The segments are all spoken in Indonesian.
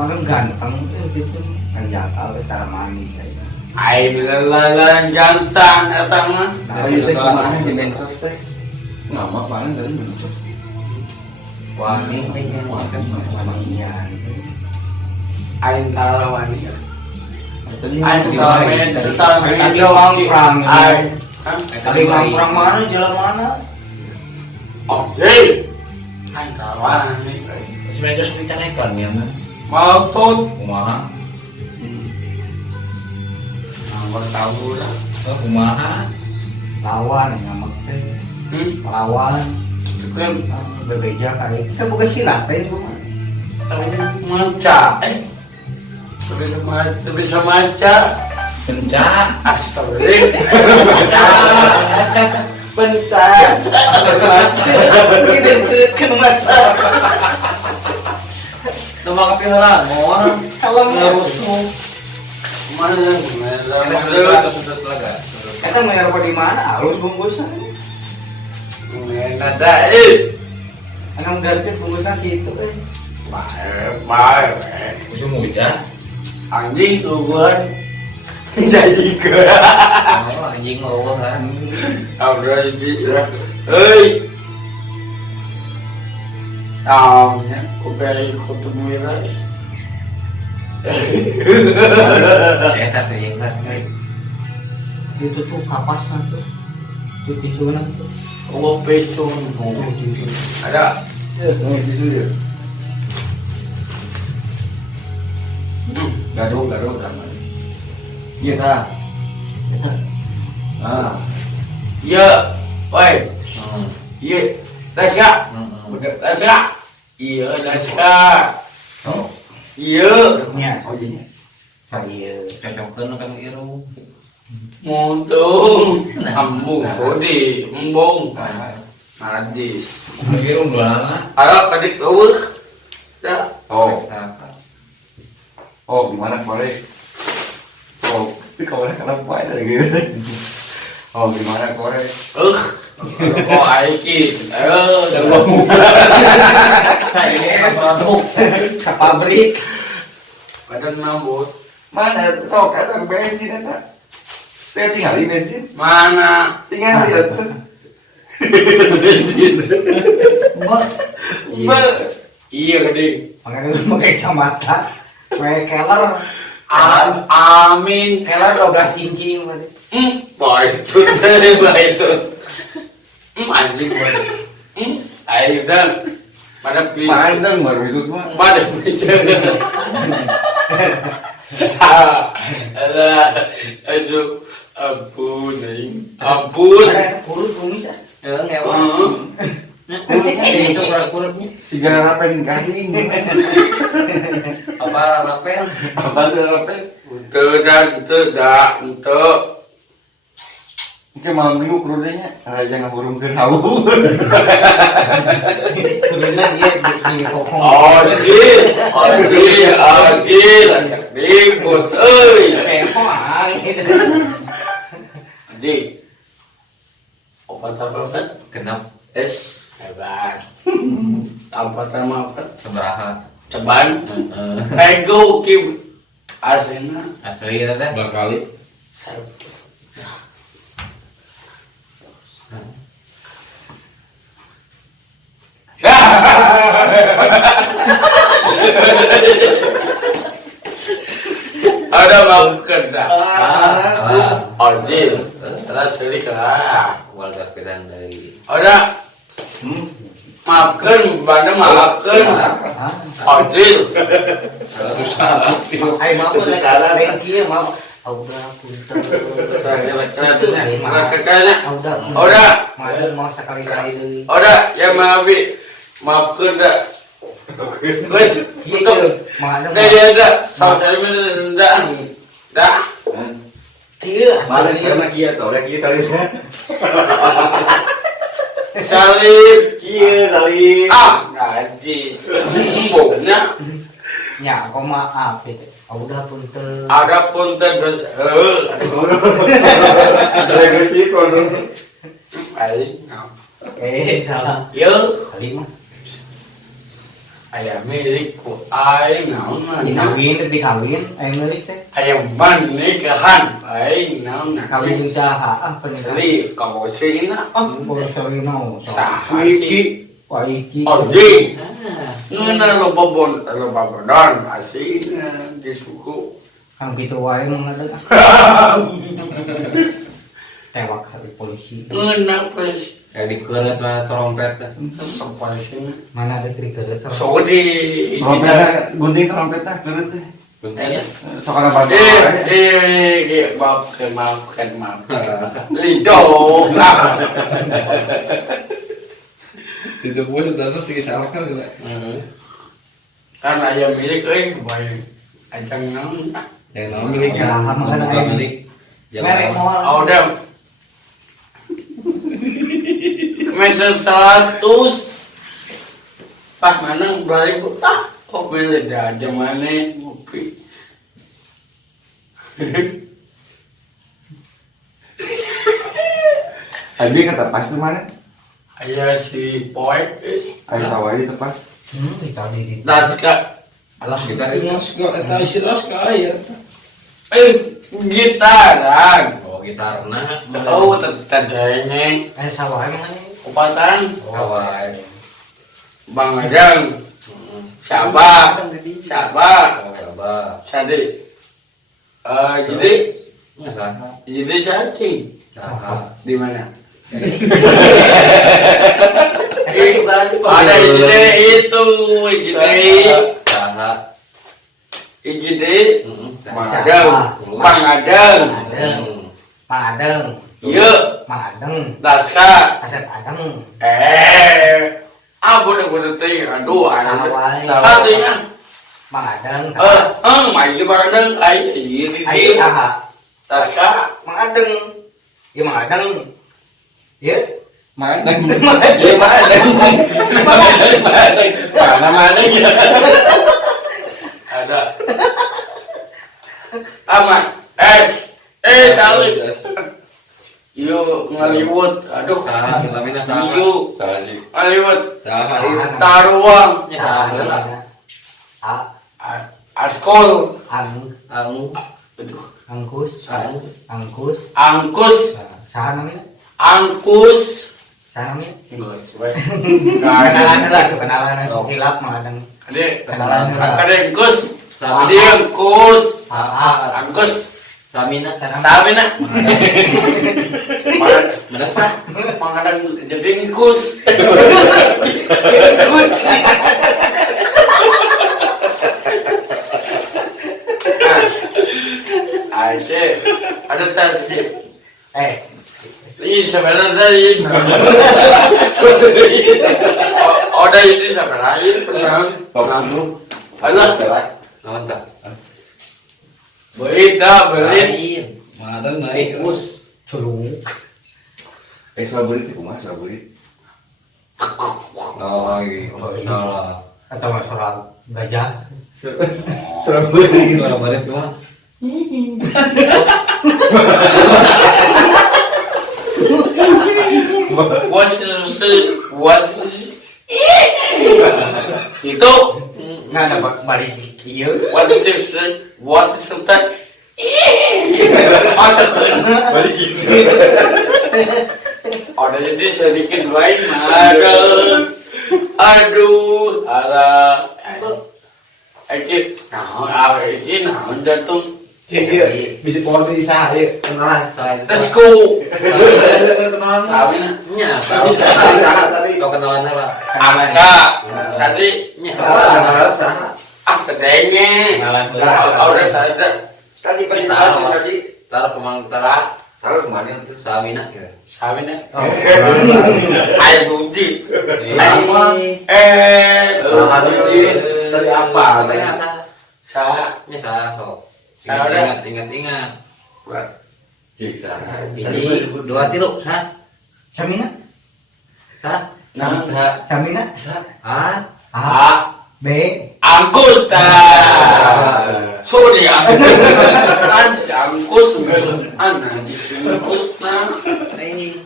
mana ganteng gitu kan jakal cara mani kayaknya. Ai belalang jantan eta mah. Nah, itu kumaha si Bensos teh? Ngamak paling dari Bensos. Wani kayaknya makan Iya. Aing kalawani. tadi Aing kalawani dari Tadi mangprang. Aing. Tadi mangprang mana jalan mana? Oke. Aing kalawani. si Bensos dicanekan ya mah. Mau tut. Kumaha? Nggak tahu lah. Oh, kumaha? Lawan ngamak teh. Lawan. Kan Bebeja kali. Kita buka silat teh itu mah. maca. Bisa maca. Kencang. Astagfirullah. Pencet. Ini kan maca. Nama kepiharan, mau Kalau rusuh. Mana? Sudut laga. kita mengerti di mana? Halus bungkusan. Nada Anang garket bungkusan gitu eh. baik. Musim hujan. Anjing tuan. Jadi ke. Anjing Allah kan. Abra jadi lah. Hei. Tamnya kubai kutu merah. Saya tak teringat. Itu tuh kapasnya tuh. Itu tisunya tuh. Oh pesun. Ada. Tisu. Gaduh sama. Iya ta. Ah. Ya, woi. Iya, Laska. Udah Laska. Iya, Laska. Oh. Iya. Nya. Oh iya. Iya. Cocokkeun kan ieu. Muntung. Ambu sodi, embung. Najis. Irung dua Ada kadik eueuh. Ya. Oh. Oh, gimana korek? Oh, tapi korek kenapa ada gitu? Oh, gimana korek? Kok aiki. Dan gua Ke pabrik. badan mambut. Mana sok eta bensin eta? Teh tinggal di bensin. Mana? Tinggal di eta. Bensin. Mbak. Iya gede. Pakai kacamata. Pakai keler. Amin. Keler 12 inci berarti. Baik itu. Anjing baik. Ayo dan pada please. Pandang baru itu mah. Pada please. Aduh, ampun, ampun. Ada kurus kumis ah. Itu kurang-kurangnya. Sigara rapen kahing. Apa rapel? Apa tuh rapen? Tidak. Mungkin malam minggu kerudanya raja ngahurungkeun hawu. Kuduna dia di kokong. Agil, ribut, Tempo ah gitu. Adi, obat-obat, Kenapa? es, hebat. Obat-obat, Seberaha. ceban, ego, kim, aslinya, Asli ya teh. Dua kali. Ada mau kerja. Odil, ada curi kerja. Warga Pedan dari. Ada, maafkan, banda maafkan. Odil, Susah. Ai maaf lah. Thank you maaf. Auda punten. kakaknya. Auda. Maaf mau sekali-kali deui. Oda, ya maafkan dah. Wes, Gitu. Mana dah. Saya dah. Kieu Mana sama kia tau lagi salirnya. Salim. Kia salir. Najis. Embungnya. nya kok maaf gitu. Auda punten. Ada pun terus. Regresi kono. Aing. Salah. Yo. Kali mah. ayam milik ku aing naon dikawin aya milik teh ayam ban nikahan aing naon kawin usaha peninggalan seli kawosina Polosarino saha iki Waiki oji ngeuna loba bodon asina di suku kan gitu wae mah ngadeg tewak hari polisi ngeuna pes kayak dikelet mah trompet polisi mana ada trigger terus so di Trompetnya gunting trompetnya keureut teh. Sok kana batu. maaf lido itu bos sudah tuh tiga salah kan kan ayam milik euy kebayang ajang naon yang nama miliknya Nah, makanya bukan ayam. milik merek moal oh udah meser 100 pas mana balik kok beli aja mana ngopi Abi kata pas tuh mana? ayah si poek Ayo sawari tepas. dikali di naskah alah kita sih kok eta isi naskah aya gitaran oh gitar nah oh tadanya sawah emang kupatan kawan bang Ajang Sabah oh sabar Sadi jadi ya salah Sadi salah di mana ada ide itu salah ide Mang Mang Adang Mang Adeng iya Mang Adeng Daska Asep Adeng bener-bener teh aduh Sawai. artinya Mang Adeng main bareng ini ayo saha Daska Mang Adeng ya Mang Adeng ya mana iya mana ada aman salih yo ngaliwut aduh salah kita mina salah Iyo. salah sih ngaliwut salah taruang askol anu angkus angkus angkus saha namanya angkus saha namanya kenalan kenalan lah kenalan kilap Mang Adeng Ade, kenalan ada angkus, Sama. dia angkus, ah angkus, samina sabi na. mendesak Mangadang jadi angkus. Ada, ada tadi. Ini sebenarnya ini. Ada ini sebenarnya pernah. Allah. naon tah Beda, belit. mana naik culung Saburi itu kumaha saburi? oh gitu salah atau masalah gajah Saburi. suara baris cuma Was itu nggak ada balik iya what is that ada jadi sedikit lain aduh nah jantung bisa pohon di sana ya kenalan let's go kenalan Sabina nya tadi kau kenalan lah Aska Sadi nya petenya udah saja tadi taruh pemang taruh Taruh kemana itu? samina gitu Sabina air budi Tadi apa? sah nya taruh ingat Ciksa. ini dua tilu sah Samina sah nah Samina ah A B angkus sorry angkus angkus nah ini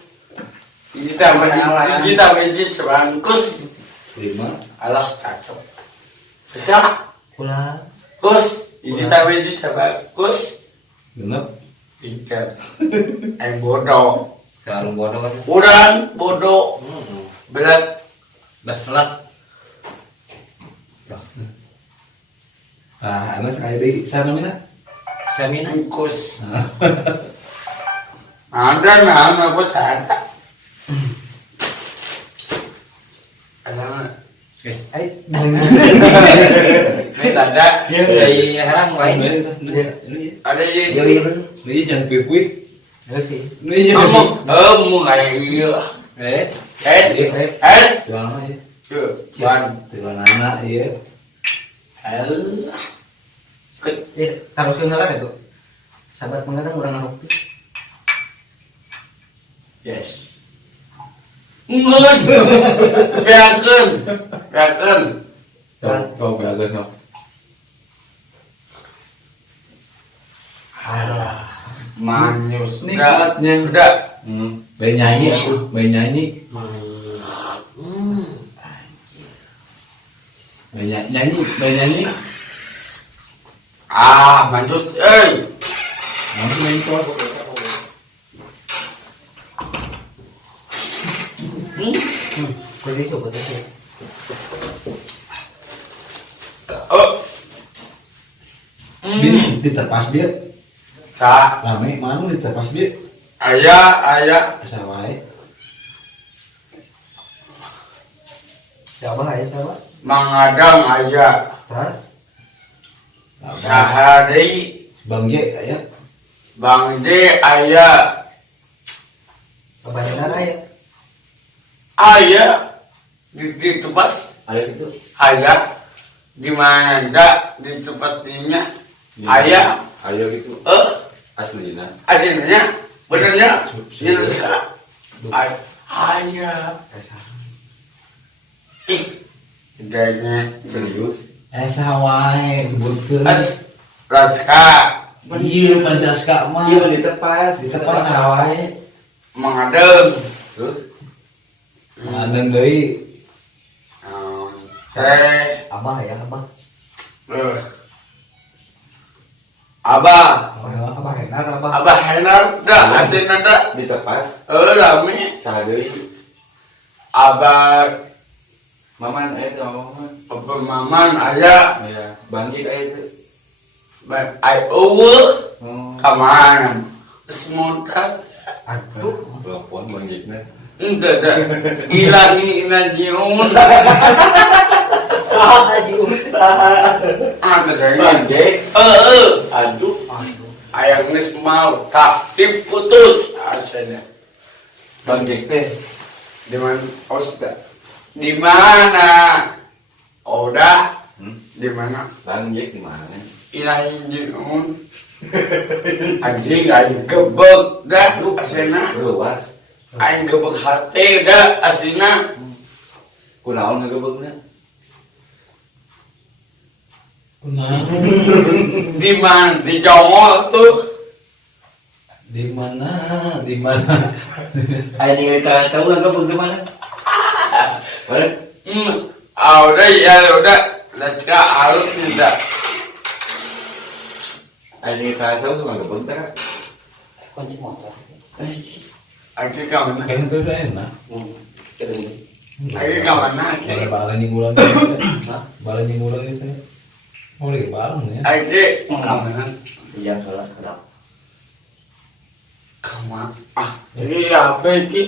kita menjit angkus lima alah cakep Kecak. Pulang. Kus. Ini tapi di coba. Kus. Genep. Ikat. Bodoh. Sarung bodoh kan. Udan bodoh. Belat. Baslat. Nah, anak kayak di sana mana? Samina. Kus. Ada nama apa sana? Alamak. Ay, Ini ada. Dari harang lain. Ada yang Yoi. Ini jangan pipit. ya sih. Ini kamu kayak iya. Eh. Jual aja. Cuman. Jual anak ya. Kalau sih nggak itu. Sahabat mengadang orang ngopi. Yes. Ngus. Biarkan. Kau bagus no. Alah. Manis. Nikmatnya. Udah. Bayi nyanyi aku, bayi nyanyi. Bayi nyanyi. Ah, manjut. Nanti main kok. Jadi coba tuh. Oh. Diterpas dia. Sa. Rame mana diterpas dia. Ayah. Sawai. Siapa ya siapa? Mengadang ayah. Terus Sahari. Bang J ya. Bang D ayah. kebanyakan ya. Ayah. Di tempat. Ayo gitu. Ayah. Di mana ndak di tempatnya. Ayah. Ayo gitu. Aslinya. Aslinya. Benernya. Ini sekarang. Ayah. Ih. Tidaknya. Serius. Sawai sebutkeun. Laska. Iya pas Aska mah. Iya diterpas. Tepat sawai. Mengadeng. Terus. Adeng deui. Teh. Abah ya abah. Abah. Abah Henar abah. Abah Henar. Dah. Asin ada. Diterpas. Lami. Salah deui. Abah. Maman aya teh maman. Apa maman ayah. Ya, Bang J aya teh. Ay uwe. Oh. Kemana? Semudah. Aduh. Telepon Bang J na. Enggak ada. Ilangi inajiun. Haji Bang J. Aduh. Ayah nges mau tak diputus. Asalnya. Bang J teh. Di mana? Osta. Di mana? Oda. Di mana? Bang J di mana? Inajiun. Anjing aing gebek dah asina. Luas. Aing gebek hati dah asina. Kunaon ngagebegna? Di mana? Di Jongol tuh. Di mana? Di mana? Ayo nih kita tahu ngagebeg di mana? Mana? Udah ya udah. Laska harus tidak. Ayo nih kita tahu ngagebeg teh. kunci motor. Aku kawan. Kan itu udah enak. Aku kawan. Kayak bala nih bulan. Bala nih bulan itu. Oh, lagi bareng ya. Aku kawan. Iya salah kenapa? Kawan. Ini apa ini?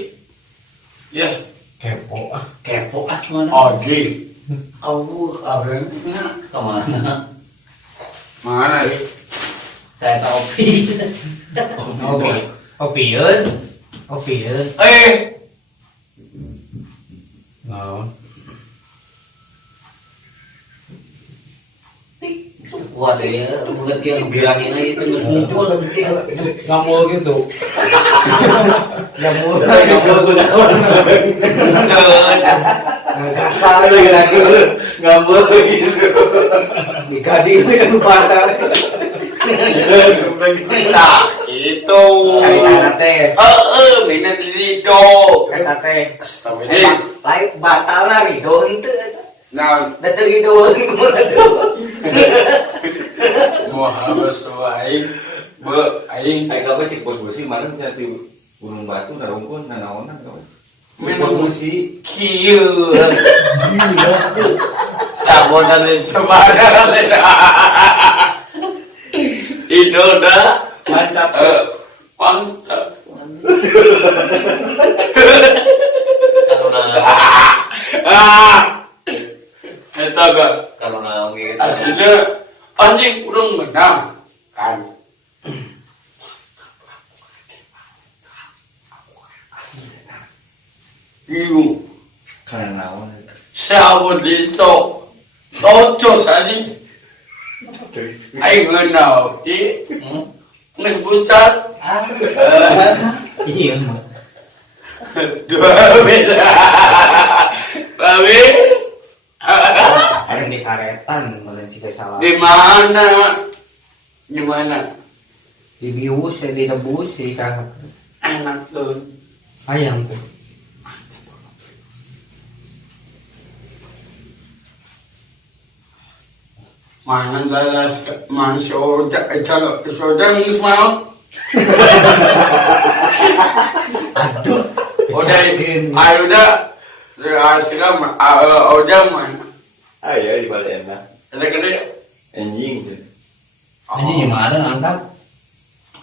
Ya. Kepo ah. Kepo mana? Oji. Aku kawan. Kemana? Mana ini? Saya topi. Opieun. Opieun. Naon? Wah deh, mungkin dia bilangin lagi itu muncul lebih Ngamul gitu. Jamur. Kasar lagi. Ngamul gitu. Digading kan pasar. Nah, itu. Cari tanah teh. Mina di Rido. Eta teh. Astagfirullah. Lain batal lah Rido itu. Nah, Datang itu kemana tuh? mau harus aing, aing Ayo kapan cek bos bosi kemarin jati Gunung Batu narungkun nanaonan kawan. minum musik kieu. Sabonan sebarang. Itu dah Mantap. mantap. Eta gak Kalau naon gitu. aslinya anjing kurang menang kan. Iu Karena naon. sabut listo tocos anjing. Aing ngeunau ti geus bucat. Iya mah. Dua beda. Tapi Ada di karetan mulai sih salah. di mana? Di mana? Di bius, di rebus, di kan Enak tuh. ayam tuh. Mana galas man soda kalau soda nggak mau. Aduh. Udah, ayo udah. Sekarang udah mana? Ayo di balik enak. Ada gede. Anjing tuh. Ini gimana angkat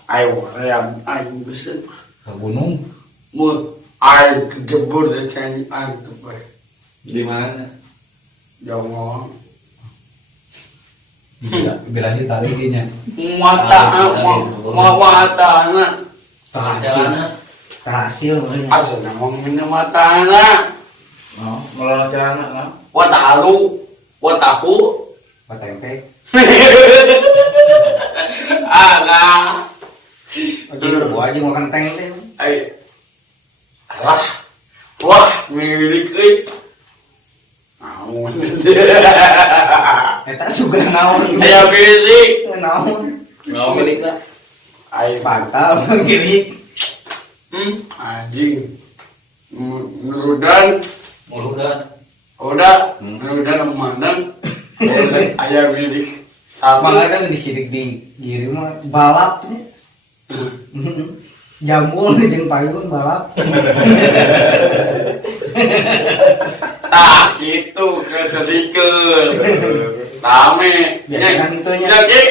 Ayo, ayam besar. ke gunung? Mau air kejebur sekian air kejebur. Di mana? Jangan. Bila ditarikinya. Mata anak. Berhasil. Berhasil makanya. Asal ngomongin mata anak. Oh, melolot celana lah. Watalu, wataku. Tempe. Anak. Jadi gua aja makan tempe. Ay. Wah, milik euy. Naon. Eta suka naon. Aya milik. Naon. Nggak milik lah. Ay Pantal gini. Anjing. Nurudan, Mulu dah. udah, nurudan memandang. Aya milik. Malah kan disidik di giri mah balap nya. Jambul jeung payun balap. Tah, itu kesedikeun. Rame. Biasana kitu nya. Ya, Ki.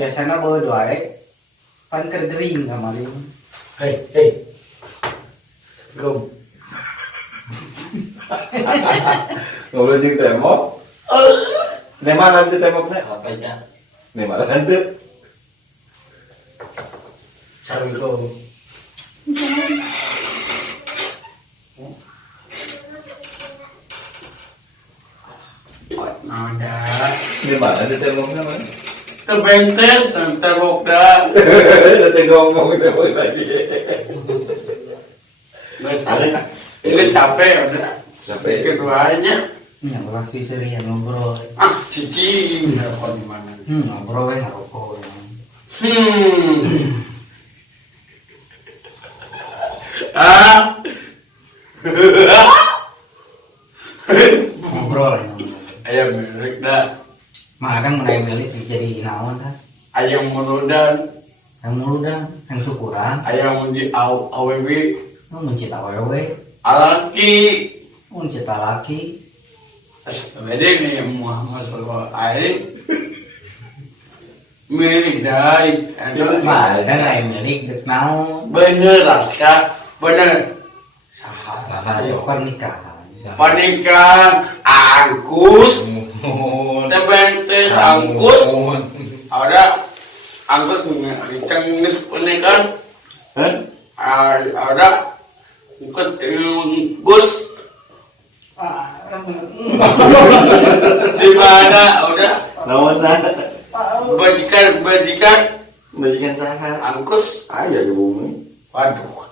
Biasana bawa doae. Pan keur gering kamari. Hei. Go. Ngobrol jeung tembok. Nemah nanti temboknya. Apa aja? Nemah nanti. Assalamualaikum. Ada. Nemah nanti temboknya mana? Tebentes, tebok dah. Nanti ngomong tembok lagi. Ini capek udah. Sampai Keduanya. Nya pasti serian ngobrol. Cici. Nelfon di mana? Ngobrol we ngarokok. Ah. Ngobrol. Ayam milik dah. Mah kan menai milik jadi naon tah? Ayam menudan. Yang muludan, yang syukuran, Ayam di AWW. mencita wewe, Alaki. mencita laki. Jadi nih Muhammad Sallallahu Alaihi milik dai. Mah kan lain milik dek naon. Bener Raska. Bener. Saha pernikahan. Pernikahan angkus. Tebentes angkus. Ada angkus ngecengis pernikahan. Ada angkus Gus. Di mana udah naon bajikan majikan saha? angkus. Aya di bumi. Waduh.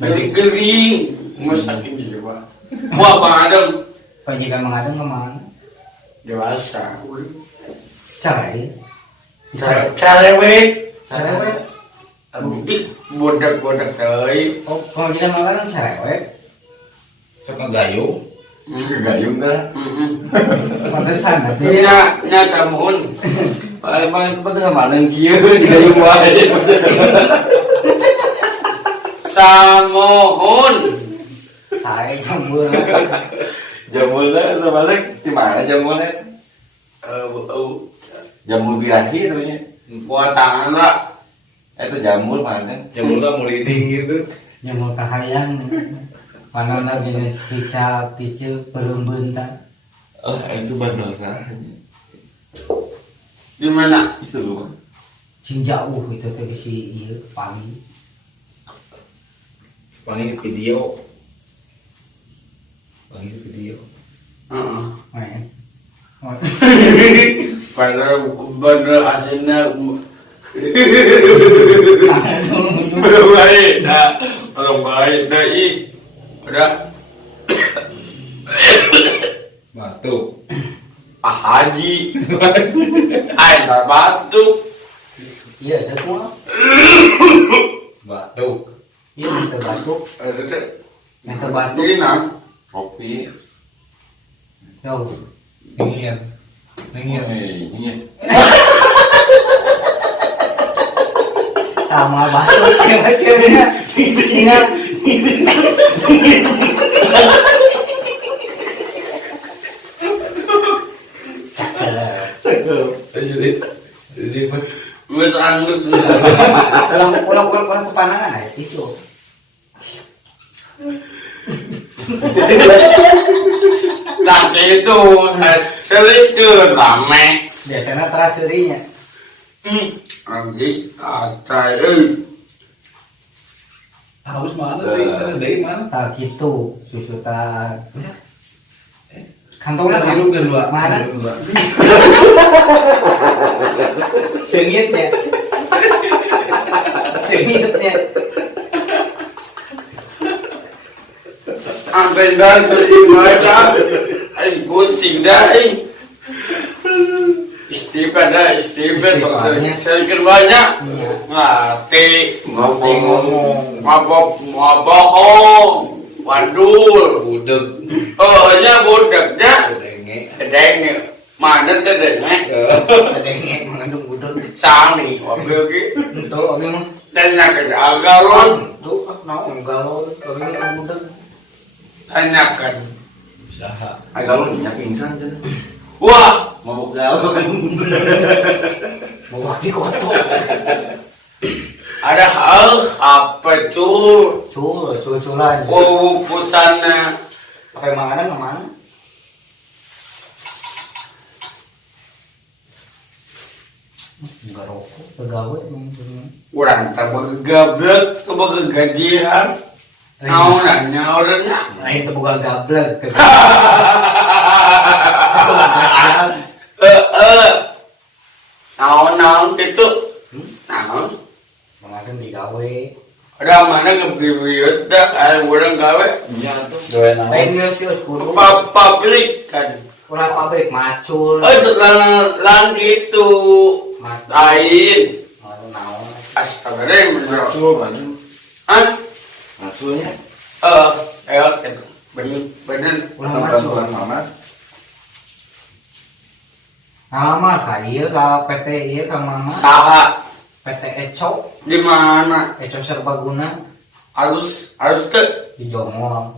Jadi gering. Masakin jiwa. Mau Bang Adam Pajikan mengadeng kemana? dewasa. Cerai. Cerewet. Cerai. Ih, bodak-bodak euy. Oh, pajikan mengadeng cerai. Suka gayu. Gayung dah. Pantesan aja. nya samun. Paling penting mana yang kieu di kayu wae. Samohon. Saya jambul. Jamulnya itu balik di mana jamulnya? Jamul birahi namanya. Buat tangan lah. Itu jamul mana? Jamur kan mau leading gitu. Nyamul kahayang. Panona jenis kicap, ticu, perumbentan. Oh, itu bandosa. Di mana? Itu loh. Cing jauh itu teh si ieu pagi. Panggil video. Panggil video. Heeh. Main. Bener aslinya Dulu baik dah, orang baik dah udah Batuk. Pak Haji, air batuk, iya ada semua. Batuk. Iya minta batuk, minta batuk. ini nak Kopi. Jauh. Dingin. Dingin. Ini. Sama batuk yang kecilnya. Ingat. Cakep. Jadi gue angus. Pulang ke panangan itu. Nah itu selingkuh rame. Biasanya terasurinya. Nanti ada harus mana dari mana? Tak gitu, susutan. Kantongnya kan Minum kedua. mana? Kedua. Sengitnya. Sengitnya. sampai dan mereka gosing dah istighfar sering banyak mati Ngomong. bohong wadul Budek. nya budaknya Budengnya. kedengnya mana kedengnya Kedengnya mengandung budut. sani waktu lagi Itu oke mah. dan nak agalon Tuh naon galau oke budut. tanyakan Usaha. Agak lu minyak pingsan aja. wah Mabuk galon. Mau waktu kotor. ada hal apa tuh Cuculan. busana Pakai makanan kemana? Enggak rokok, pegawai orang tak begablek ke gajian naonannya orangnya Nah itu bukan gablek. naon gitu naon Kemarin digawe. ada mana ngebibius dah ada orang gawe Iya tuh. Doain apa? Lain kios kudu. publik kan Kurang pabrik macul. itu lan gitu lain Naon. astagfirullah Ngasuh banyak. hah Ngasuhnya. bener Kurang Bantuan macul. mama. Nama kaya ka PT ieu ka mama. saha PT Eco, di mana Eco Serbaguna harus tuh di Jongol.